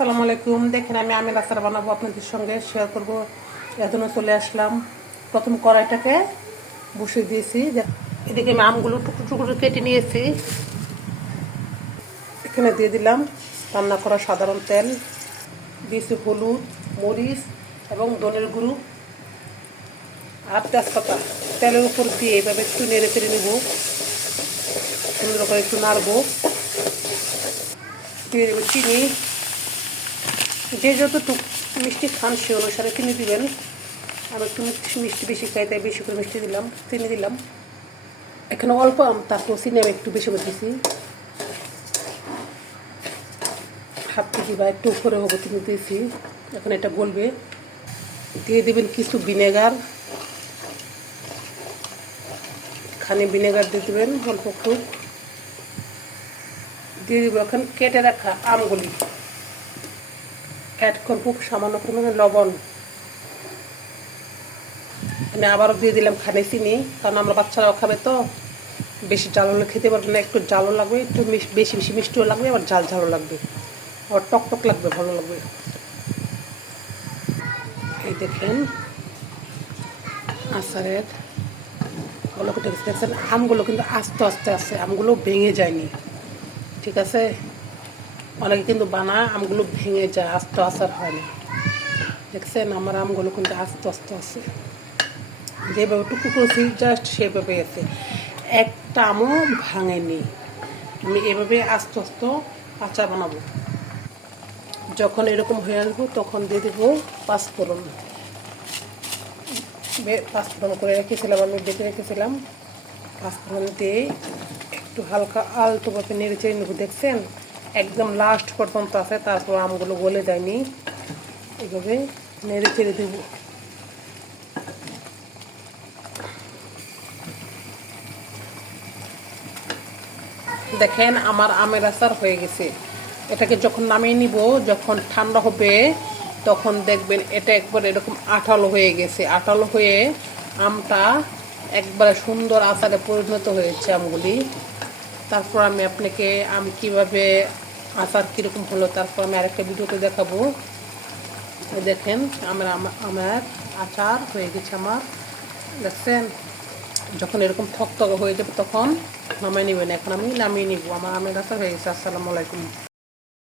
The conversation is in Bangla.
আসসালামু আলাইকুম। দেখেন আমি আমের আচার বানাবো, আপনাদের সঙ্গে শেয়ার করবো। এর জন্য চলে আসলাম। প্রথম কড়াইটাকে বসিয়ে দিয়েছি। এদিকে আমি আমগুলো টুকরো টুকরো কেটে নিয়েছি। এখানে দিয়ে দিলাম রান্না করা সাধারণ তেল, দিয়েছি হলুদ, মরিচ এবং ধনের গুঁড়ো আর তেজপাতা। তেলের উপর দিয়ে এভাবে একটু নেড়ে ফেড়ে নেব, সুন্দর করে একটু নাড়বো। দিয়ে দেবো চিনি, যে যতটুকু মিষ্টি খান সে অনুসারে চিনি দিবেন। আমি একটু মিষ্টি বেশি খাই, তাই বেশি করে মিষ্টি দিলাম, চিনি দিলাম। এখানে অল্প আম, তারপর চিনি আমি একটু বেশি করে দিয়েছি। হাত থেকে বা একটু উপরে হবো চিনি দিয়েছি। এখন এটা গলবে। দিয়ে দেবেন কিছু ভিনেগার, খানি ভিনেগার দিয়ে দেবেন অল্প একটু। দিয়ে দেবো এখন কেটে রাখা আমগুলি, অ্যাড করবো সামান্য পরিমাণে লবণ। আমি আবারও দিয়ে দিলাম খানি চিনি, কারণ আমরা বাচ্চারাও খাবে তো, বেশি জাল হলে খেতে পারবে না। একটু জালও লাগবে, একটু বেশি বেশি মিষ্টিও লাগবে, আবার ঝাল ঝালও লাগবে, আবার টক টক লাগবে, ভালো লাগবে। এই দেখেন আচারের গুলো কেটে দেখছেন, আমগুলো কিন্তু আস্তে আস্তে আছে, আমগুলো ভেঙে যায়নি, ঠিক আছে। অনেকে কিন্তু বানায় আমগুলো ভেঙে যায়, আস্তে আচার হয়নি। দেখছেন আমার আমগুলো কিন্তু আস্তে আস্তে আছে, যেভাবে টুকু করেছি জাস্ট সেভাবে আছে, একটা আমও ভাঙেনি। আমি এভাবে আস্তে আস্তে আচার বানাবো। যখন এরকম হয়ে আসবো তখন দিয়ে দেবো পাঁচফোড়ন। পাঁচফোড়ন করে রেখেছিলাম, আমি বেটে রেখেছিলাম। পাঁচফোড়ন দিয়ে একটু হালকা আলতোভাবে নেড়ে চেড়ে নেবো। দেখছেন একদম লাস্ট পর্যন্ত আছে, তারপর আমগুলো গলে যায়নি। এইভাবে নেড়ে চেড়ে দেবো। দেখেন আমার আমের আচার হয়ে গেছে। এটাকে যখন নামিয়ে নিব, যখন ঠান্ডা হবে, তখন দেখবেন এটা একবার এরকম আঠালো হয়ে গেছে। আঠালো হয়ে আমটা একবারে সুন্দর আচারে পরিণত হয়েছে আমগুলি। তারপর আমি আপনাকে আমি কিভাবে আচার কীরকম হলো তারপর আমি আরেকটা ভিডিওতে দেখাবো। দেখেন আমার আচার হয়ে গেছে আমার। দেখছেন যখন এরকম থকথকে হয়ে যাবে তখন নামিয়ে নেবেন। এখন আমি নামিয়ে নিব, আমার আমের আচার হয়ে গেছে। আসসালামু আলাইকুম।